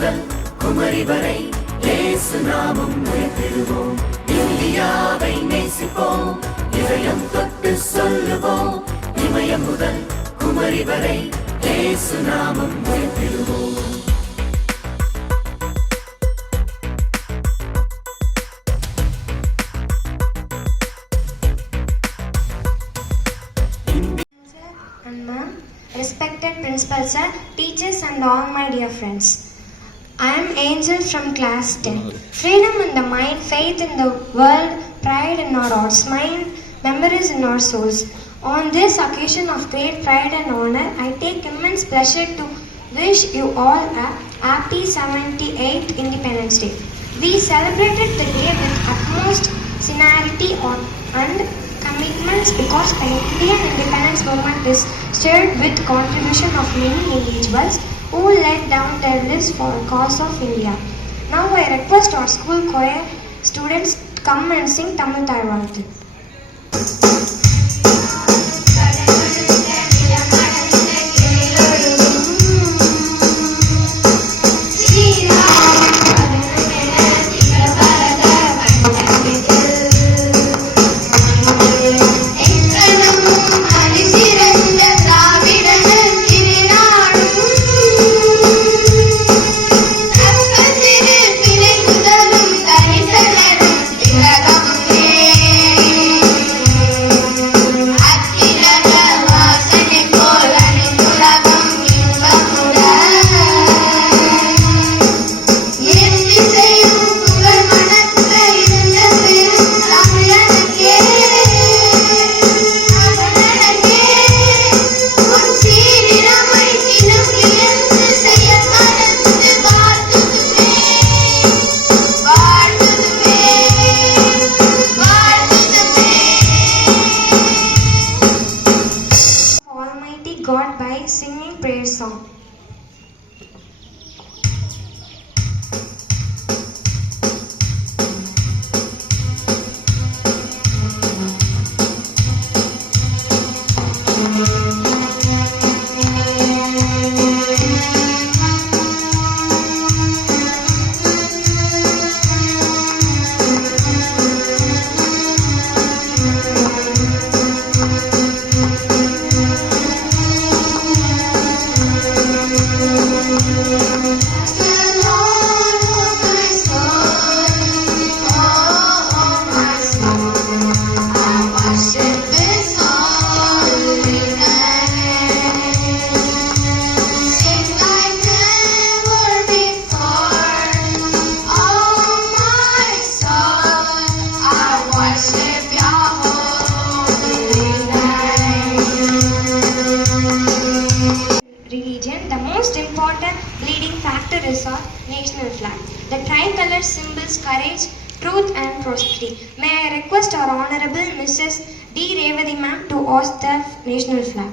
முதல் குமரி வரை இயேசு நாமம் உயர்த்திடுவோம். இந்தியாவை நேசிப்போம், இதயம் தொட்டு சொல்லுவோம். இமயம் முதல் குமரி வரை இயேசு நாமம் உயர்த்திடுவோம். Respected Principal Sir, teachers and all my dear friends. I am Angel from class 10. Freedom in the mind, faith in the world, pride in our hearts, mind, memories in our souls. On this occasion of great pride and honor, I take immense pleasure to wish you all a happy 78th Independence Day. We celebrated the day with utmost sincerity and commitments because the Indian independence movement is stirred with contribution of many individuals who laid down their lives for the cause of India. Now I request our school choir students come and sing Tamil Thai Vaalthu. God by singing prayer song. Is our national flag. The tricolor symbols courage, truth and prosperity. May I request our Honorable Mrs. D. Revati ma'am to hoist the national flag.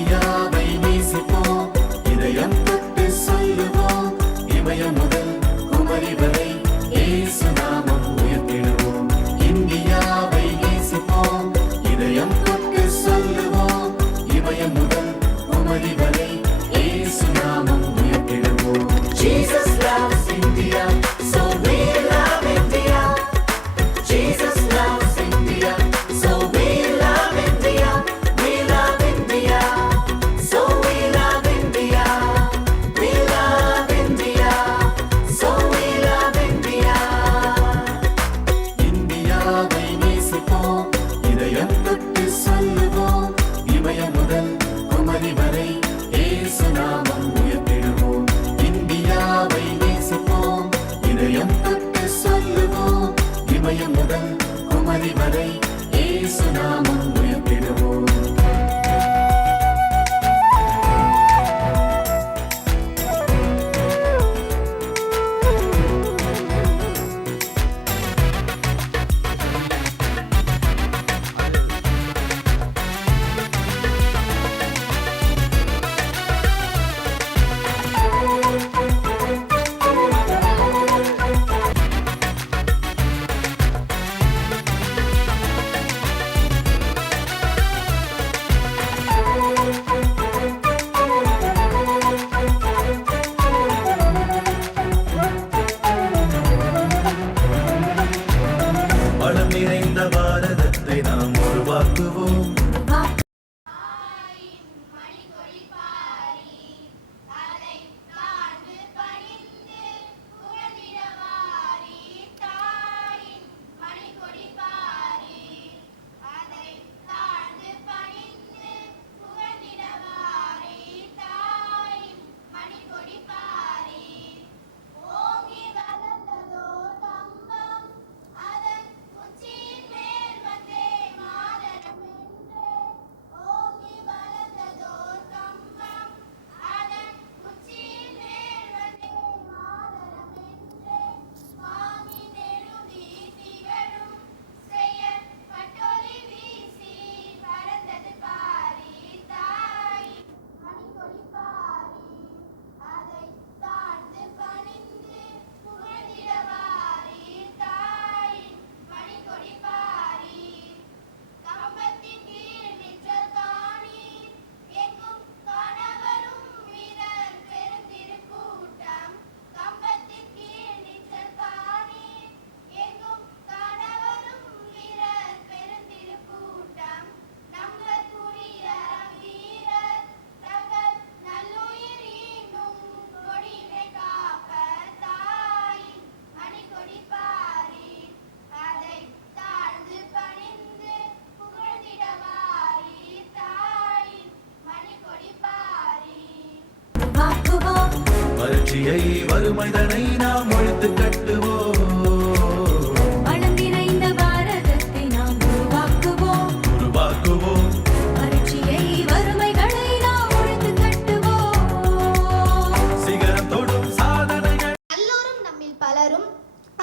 இந்தியாவை நேசிப்போம், இதயம் தொட்டு சொல்லுவோம். இமயம் முதல் குமரி வரை இயேசு நாமம் உயர்த்திடுவோம். இந்தியாவை நேசிப்போம், இதயம் தொட்டு சொல்லுவோம். இமயம் முதல் குமரி வரை இயேசு நாமம் உயர்த்திடுவோம். Jesus loves India, so we love India. Jesus loves India, so we love India. We love India, so we love India. We love India, so we love India. இந்தியாவை நேசிப்போம், இதயம் தொட்டு சொல்லுவோம். இமயம் முதல் குமரி வரை இயேசு நாமம் உயர்த்திடுவோம். இந்தியாவை நேசிப்போம், இதயம் தொட்டு சொல்லுவோம். இமயம் முதல் குமரி வரை இயேசு நாமம் உயர்த்திடுவோம். வறட்சியை வறுமைதனை நாம் ஒழித்து கட்டுவோம். வளம் நிறைந்த பாரதத்தை நாம் உருவாக்குவோம். வறட்சியை வறுமைகளை நாம் ஒழித்து கட்டுவோம். சிகரம் தொடும் சாதனைகள். எல்லோரும் நம்மில் பலரும்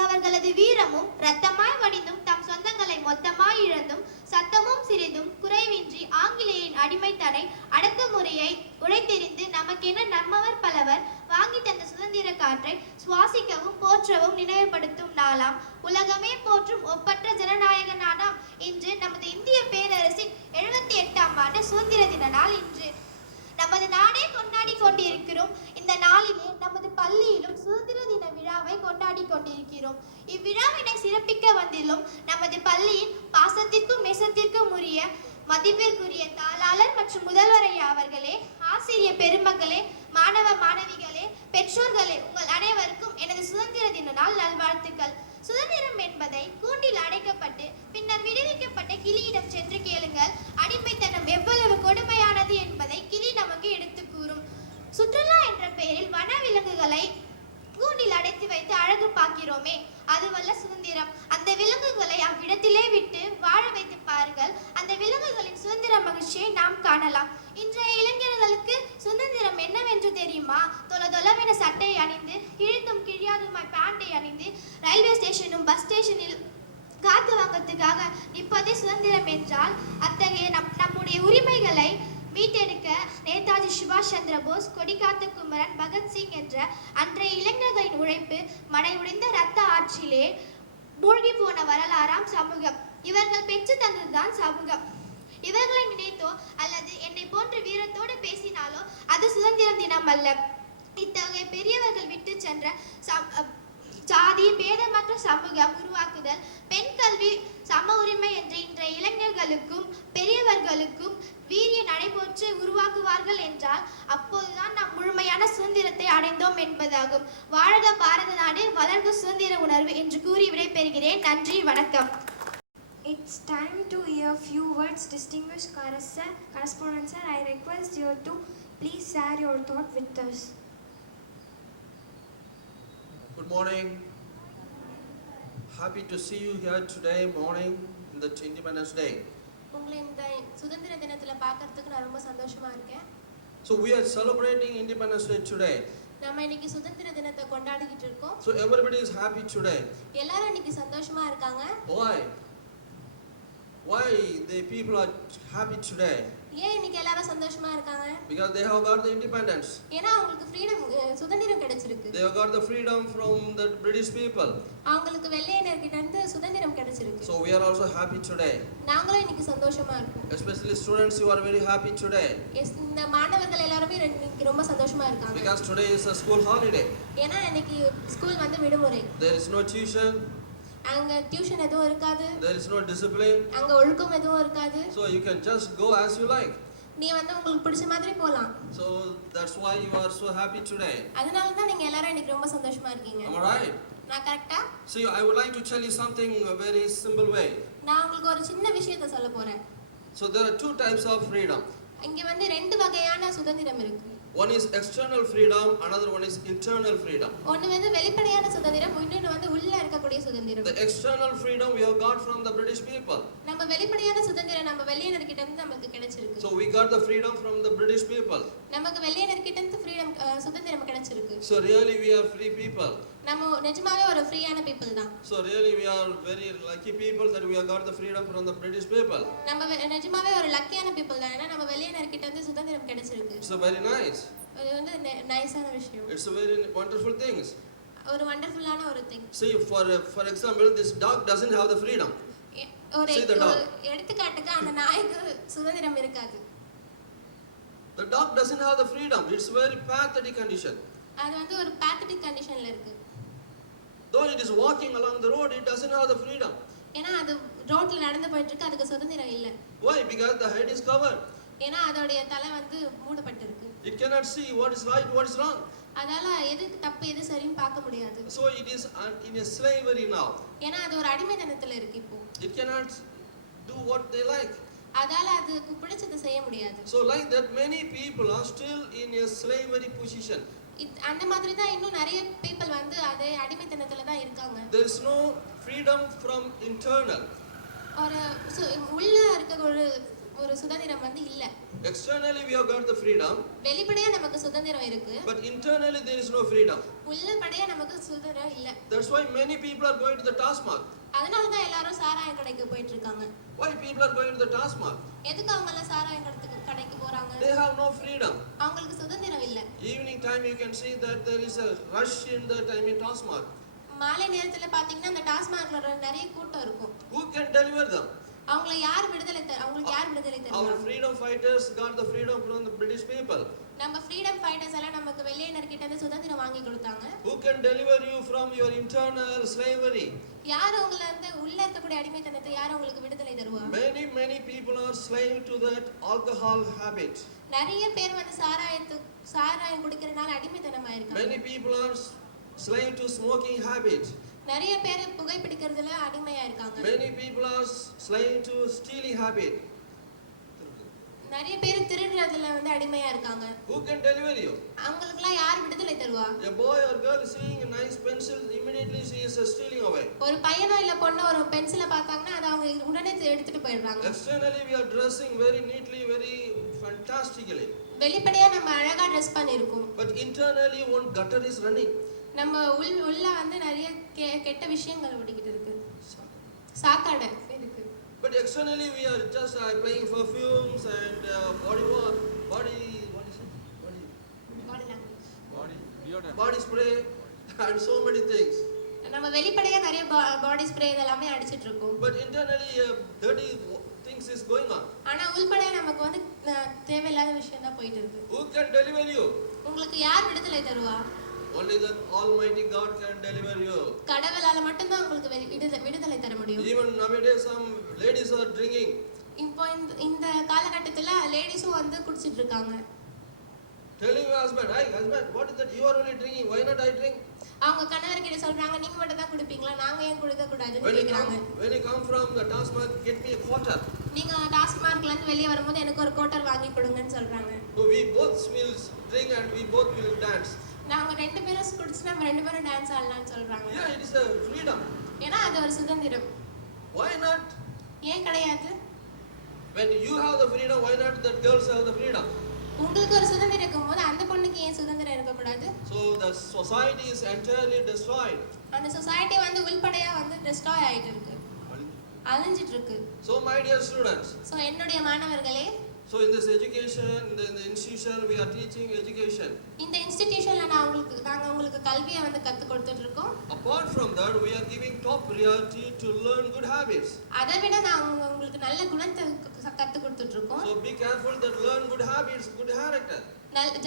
அவர்களது வீரமும் இரத்தமாய் வடிந்தும் தம் சொந்தங்களை மொத்தமாய் இழந்தும் சத்தமும் சிறிதும் குறைவின்றி ஆங்கிலேயின் அடிமைத்தனை அடக்குமுறையை உடைத்தெறிந்து நமக்கென நம்மவர் பலவர் வாங்கி தந்த சுதந்திர காற்றை சுவாசிக்கவும் போற்றவும் நினைவுபடுத்தும் நாளாம். உலகமே போற்றும் ஒப்பற்ற ஜனநாயக நாடாம் இன்று நமது இந்திய பேரரசின் 78ஆம் ஆண்டு சுதந்திர தின நாள் இன்று. நமது நாடே கொண்டாடி கொண்டிருக்கிறோம். இந்த நாளிலே நமது பள்ளியிலும் சுதந்திர தின விழாவை கொண்டாடி கொண்டிருக்கிறோம். இவ்விழாவினை சிறப்பிக்க வந்துள்ளோம் நமது பள்ளியின் பாசத்திற்கும் நேசத்திற்கும் உரிய மதிப்பிற்குரிய தாளாளர் மற்றும் முதல்வரையா அவர்களே, ஆசிரிய பெருமக்களே, மாணவ மாணவிகளே, பெற்றோர்களே, உங்கள் அனைவருக்கும் எனது சுதந்திர தின நாள் நல்வாழ்த்துக்கள். சுதந்திரம் என்பதை கூண்டில் அடைக்கப்பட்டு பின்னர் விடுவிக்கப்பட்ட கிளியிடம் சென்று கேளுங்கள். அடிமைத்தனம் எவ்வளவு கொடுமையானது என்பதை கிளி நமக்கு எடுத்து கூறும். சுற்றுலா என்ற பெயரில் வனவிலங்குகளை கூண்டில் அடைத்து வைத்து அழகு பார்க்கிறோமே, அதுவல்ல சுதந்திரம். அந்த விலங்குகளை அவ்விடத்திலே விட்டு வாழ வைத்து பாருங்கள். அந்த விலங்குகளின் சுதந்திர மகிழ்ச்சியை நாம் காணலாம். இன்றைய இளைஞர்களுக்கு சுதந்திரம் என்னவென்று தெரியுமா? தொலைதொலவென சட்டை அணிந்து கிழிந்தும் கிழியாதுமாய் பேண்டை அணிந்து ரயில்வே ஸ்டேஷனும் பஸ் ஸ்டேஷனில் காத்து வாங்கத்துக்காக நிற்பதே சுதந்திரம் என்றால், அத்தகைய நம்முடைய உரிமைகளை மீட்டெடுக்க நேதாஜி சுபாஷ் சந்திர போஸ், கொடிகாத்த குமரன், பகத்சிங் என்ற அன்றைய இளைஞர்களின் உழைப்பு மடை உடைந்த இரத்த ஆற்றிலே மூழ்கி போன வரலாறாம் சமூகம். இவர்கள் பெற்று தந்ததுதான் சமூகம். இவர்களை நினைத்தோ அல்லது என்னை போன்ற வீரத்தோடு பேசினாலோ அது சுதந்திர தினம் அல்ல. இத்தகைய பெரியவர்கள் விட்டு சென்ற சாதி பேதமற்ற சமூகம் உருவாக்குதல், பெண் கல்வி, சம உரிமை என்ற இன்றைய இளைஞர்களுக்கும் பெரியவர்களுக்கும் வீரிய நடைபோற்று உருவாக்குவார்கள் என்றால் அப்போதுதான் நாம் முழுமையான சுதந்திரத்தை அடைந்தோம் என்பதாகும். வாழ்க பாரத நாடு, வளர்க சுதந்திர உணர்வு என்று கூறி விடைபெறுகிறேன். நன்றி, வணக்கம். It's time to hear few words. Distinguished correspondent sir, I request you to please share your thought with us. Good morning. Happy to see you here today morning in the Independence Day. உங்களை இந்த சுதந்திர தினத்துல பார்க்கிறதுக்கு நான் ரொம்ப சந்தோஷமா இருக்கேன். So we are celebrating Independence Day today. நம்ம இன்னைக்கு சுதந்திர தினத்தை கொண்டாடிக்கிட்டு இருக்கோம். So everybody is happy today. எல்லாரும் இன்னைக்கு சந்தோஷமா இருக்காங்க. Why the people are happy today? ஏன் இன்னைக்கு எல்லாரும் சந்தோஷமா இருக்காங்க? Because they have got the independence. ஏன்னா அவங்களுக்கு சுதந்திரம் கிடைச்சிருக்கு. They have got the freedom from the British people. அவங்களுக்கு வெள்ளையனர்கிட்ட இருந்து சுதந்திரம் கிடைச்சிருக்கு. So we are also happy today. நாங்களும் இன்னைக்கு சந்தோஷமா இருக்கோம். Especially students, you are very happy today. இந்த மாணவர்கள் எல்லாரும் இன்னைக்கு ரொம்ப சந்தோஷமா இருக்காங்க. Because today is a school holiday. ஏன்னா இன்னைக்கு ஸ்கூல் வந்து விடுமுறை. There is no tuition. அங்க டியூஷன் எதுவும் இருக்காது. There is no discipline. அங்க ஒழுக்கம் எதுவும் இருக்காது. So you can just go as you like. நீ வந்து உங்களுக்கு பிடிச்ச மாதிரி போலாம். So that's why you are so happy today. அதனால தான் நீங்க எல்லாரும் இன்னைக்கு ரொம்ப சந்தோஷமா இருக்கீங்க. Am I right? நான் கரெக்ட்டா? See, I would like to tell you something a very simple way. நான் உங்களுக்கு ஒரு சின்ன விஷயத்தை சொல்ல போறேன். So there are two types of freedom. இங்க வந்து ரெண்டு வகையான சுதந்திரம் இருக்கு. One is external freedom, another one is internal freedom. ஒன்னு வந்து வெளிப்படையான சுதந்திரம், இன்னொன்னு வந்து உள்ள இருக்கக்கூடிய சுதந்திரம். The external freedom we have got from the British people. நம்ம வெளிப்படையான சுதந்திரம் நம்ம வெள்ளையனர்கிட்ட இருந்து நமக்கு கிடைச்சிருக்கு. So we got the freedom from the British people. நமக்கு வெள்ளையனர்கிட்ட இருந்து ஃப்ரீடம் சுதந்திரம் கிடைச்சிருக்கு. So really we are free people. நம்ம நிஜமாவே ஒரு ஃப்ரீயான people தான். So really we are very lucky people that we have got the freedom from the British people. நம்ம நிஜமாவே ஒரு லக்கியான people தான். ஏன்னா நம்ம வெள்ளையனர்கிட்ட இருந்து சுதந்திரம் கிடைச்சிருக்கு. It's a very nice. அது வந்து நைஸான விஷயம். It's a very wonderful things. ஒரு வண்டர்ஃபுல்லான ஒரு thing. See, for example, this dog doesn't have the freedom. ஒரு எடுத்துக்காட்டுக்கு அந்த நாய்க்கு சுதந்திரம் இருக்காது. The dog doesn't have the freedom. It's a very pathetic condition. அது வந்து ஒரு pathetic conditionல இருக்கு. Though it is walking along the road, it doesn't have the freedom. ஏன்னா அது ரோட்ல நடந்து போயிட்டு இருக்கு, அதுக்கு சுதந்திரம் இல்ல. Why? Because the head is covered. ஏன்னா அதோட தலை வந்து மூடப்பட்டிருக்கு. It cannot see what is right, what is wrong. அதால எது தப்பு எது சரின்னு பார்க்க முடியாது. So it is in a slavery now. ஏன்னா அது ஒரு அடிமைத்தனத்துல இருக்கு இப்போ. It cannot do what they like. அதால அதுக்கு பிடிச்சதை செய்ய முடியாது. So like that many people are still in a slavery position. அந்த மாதிரி தான் இன்னும் நிறைய people வந்து அதே அடிமைத்தனத்துல தான் இருக்காங்க. There is no freedom from internal. ஒரு உள்ள இருக்க ஒரு சுதந்திரம் வந்து இல்ல. Externally we have got the freedom. வெளிப்படையா நமக்கு சுதந்திரம் இருக்கு. But internally there is no freedom. உள்ளபடியா நமக்கு சுதந்திரம் இல்ல. That's why many people are going to the Tasmak. அதனால தான் எல்லாரும் சாராய கடைக்கு போயிட்டு இருக்காங்க. Why people are going to the Tasmak? எதுக்கு அவங்க எல்லாம் சாராய கடைக்கு போறாங்க? They have no freedom. அவங்களுக்கு சுதந்திரம் இல்ல. Evening time you can see that there is a rush in the time in Tasmak. மாலை நேரத்துல பாத்தீங்கன்னா அந்த டாஸ்மாக்ல நிறைய கூட்டம் இருக்கும். Who can deliver them? அவங்களுக்கு யார் விடுதலை தருவா? Our freedom fighters got the freedom from the British people. நம்ம ஃப்ரீடம் ஃபைட்டர்ஸ் எல்லாம் நமக்கு வெள்ளையனர்கிட்ட இருந்து சுதந்திரம் வாங்கி கொடுத்தாங்க. Who can deliver you from your internal slavery? யார் உங்களை வந்து உள்ள இருக்கக்கூடிய அடிமைத்தனத்தை யார் உங்களுக்கு விடுதலை தருவா? Many people are slave to that alcohol habit. நிறைய பேர் வந்து சாராயம் குடிக்கிறனால அடிமைத்தனமா இருக்காங்க. Many people are slave to smoking habit. நிறைய பேர் புகைப்பிடிக்கிறதுல அடிமையா இருக்காங்க. Many people are slave to stealing habit. நிறைய பேர் திருடுறதுல வந்து அடிமையா இருக்காங்க. Who can deliver you? அவங்களுக்குலாம் யார் விடுதலை தருவா? A boy or girl seeing a nice pencil, immediately she is stealing away. ஒரு பையனோ இல்ல பொண்ணோ ஒரு பென்சிலை பார்த்தாங்கன்னா அதை அவங்க உடனே எடுத்துட்டு போயிடுறாங்க. Externally we are dressing very neatly, very fantastically. வெளிப்படையா நம்ம அழகா ட்ரெஸ் பண்ணிருக்கோம். But internally one gutter is running. நம்ம உள்ள வந்து நிறைய கெட்ட விஷயங்கள் ஓடிக்கிட்டு இருக்கு. சாக்காடை இருக்கு. But externally we are just applying perfumes and body spray and so many things. நம்ம வெளிப்படையா நிறைய பாடி ஸ்ப்ரே இதெல்லாம் அடிச்சிட்டு இருக்கோம். But internally dirty things is going on. ஆனா உள்படையா நமக்கு வந்து தேவையில்லாத விஷயம் தான் போயிட்டு இருக்கு. Who can deliver you? உங்களுக்கு யார் விடுதலை தருவா? Only the Almighty God can deliver you. கடவுளால மட்டும் தான் உங்களுக்கு விடுதலை தர முடியும். Even nowadays some ladies are drinking. இப்போ இந்த காலகட்டத்துல லேடிஸும் வந்து குடிச்சிட்டு இருக்காங்க. Telling your husband, "Hey husband, what is that you are only drinking? Why not I drink?" அவங்க கணவர் கிட்ட சொல்றாங்க, நீங்க மட்டும் தான் குடிப்பீங்களா, நாங்க ஏன் குடிக்க கூடாதுன்னு கேக்குறாங்க. When you come from the Tasmak, get me a quarter. நீங்க டாஸ்மார்க்ல இருந்து வெளிய வரும்போது எனக்கு ஒரு குவார்ட்டர் வாங்கி கொடுங்கன்னு சொல்றாங்க. So we both will drink and we both will dance. நாங்க ரெண்டு பேரும் குடிச்சு நம்ம ரெண்டு பேரும் டான்ஸ் ஆடலாம்னு சொல்றாங்க. Yeah, it is a freedom. ஏன்னா அது ஒரு சுதந்திரம். Why not? ஏன் கிடையாது? When you have the freedom, why not that girls have the freedom? உங்களுக்கு ஒரு சுதந்திரம் இருக்கும்போது அந்த பொண்ணுக்கு ஏன் சுதந்திரம் இருக்க கூடாது? So the society is entirely destroyed. அந்த சொசைட்டி வந்து உள்படையா வந்து டிஸ்ட்ராய் ஆயிட்டு இருக்கு. அழிஞ்சிட்டு இருக்கு. So my dear students. So என்னுடைய மாணவர்களே, so in this education, in the institution we are teaching education. இந்த இன்ஸ்டிடியூஷன்ல நாங்க உங்களுக்கு கல்வியை வந்து கத்து கொடுத்துட்டு இருக்கோம். Apart from that, we are giving top priority to learn good habits. அதை விட நாங்க உங்களுக்கு நல்ல குணத்தை கத்து கொடுத்துட்டு இருக்கோம். So be careful that learn good habits, good character.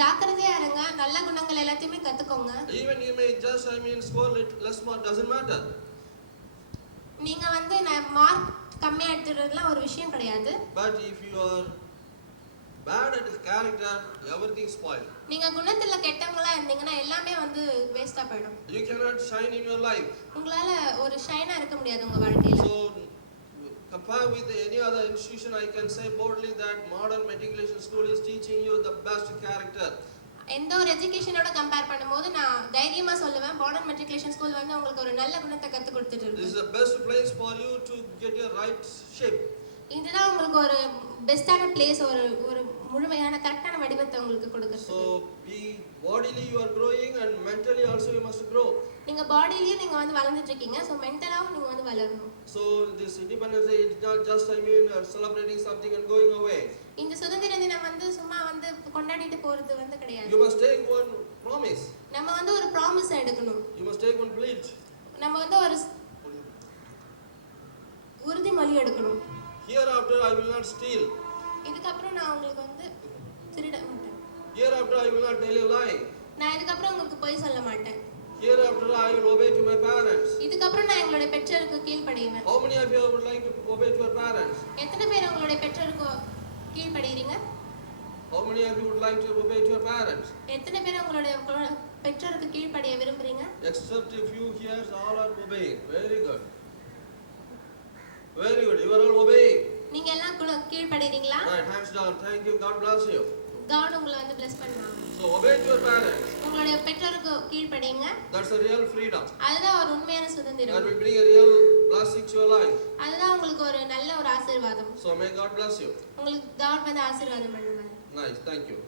ஜாக்கிரதையா இருங்க, நல்ல குணங்கள் எல்லாத்தையுமே கத்துக்கோங்க. Even you may just score less mark, doesn't matter. நீங்க வந்து மார்க் கம்மியா எடுத்துறதுல ஒரு விஷயம் கிடையாது. But if you are bad at character, everything spoiled. நீங்க குணத்துல கெட்டவங்களா இருந்தீங்கன்னா எல்லாமே வந்து வேஸ்டா போய்டும். You cannot shine in your life. உங்களால ஒரு ஷைனா இருக்க முடியாது உங்க வாழ்க்கையில. So compare with any other institution, I can say boldly that modern matriculation school is teaching you the best character. எந்த ஒரு எஜுகேஷனோட கம்பேர் பண்ணும்போது நான் தைரியமா சொல்லுவேன், மாடர்ன் மெட்ரிகுலேஷன் ஸ்கூல் வந்து உங்களுக்கு ஒரு நல்ல குணத்தை கத்து கொடுத்துட்டு இருக்கு. This is the best place for you to get your right shape. இதுதான் உங்களுக்கு ஒரு பெஸ்டான பிளேஸ், ஒரு முழுமையான கரெக்டான வடிவத்தை உங்களுக்கு கொடுக்குது. So be bodily you are growing and mentally also you must grow. நீங்க பாடிலயே நீங்க வந்து வளர்ந்துட்டு இருக்கீங்க, சோ மென்டலாவும் நீங்க வந்து வளரணும். So this Independence Day is not just celebrating something and going away. இந்த சுதந்திர தினம் வந்து சும்மா வந்து கொண்டாடிட்டு போறது வந்து கிடையாது. You must take one promise. நம்ம வந்து ஒரு ப்ராமிஸ் எடுக்கணும். You must take one pledge. நம்ம வந்து ஒரு உறுதிமொழி எடுக்கணும். Hereafter I will not steal. இதுக்கு அப்புறம் நான் உங்களுக்கு வந்து திருட மாட்டேன். Hereafter I will not tell a lie. நான் இதுக்கு அப்புறம் உங்களுக்கு பொய் சொல்ல மாட்டேன். Hereafter I will obey to my parents. இதுக்கு அப்புறம் நான் எங்களுடைய பெற்றோருக்கு கீழ்ப்படிவேன். How many of you would like to obey to your parents? எத்தனை பேர் உங்களுடைய பெற்றோருக்கு கீழ்ப்படிறீங்க? How many of you would like to obey to your parents? எத்தனை பேர் உங்களுடைய பெற்றோருக்கு கீழ்ப்படிய விரும்புறீங்க? Except a few here, all are obeying. Very good. Very good. You are all obeying. நீங்க எல்லாம் கீழ்ப்படிறீங்களா? Right, hands down. Thank you. God bless you. God உங்களை வந்து bless பண்ணுவாங்க. So obey your parents. உங்களுடைய பெற்றோருக்கு கீழ்ப்படியுங்க. That's a real freedom. அதுதான் ஒரு உண்மையான That சுதந்திரம். will bring a real blessing to your life. அதுதான் உங்களுக்கு ஒரு நல்ல ஒரு ஆசீர்வாதம். So may God bless you. உங்களுக்கு God வந்து ஆசீர்வாதம் பண்ணுவார். Nice, thank you.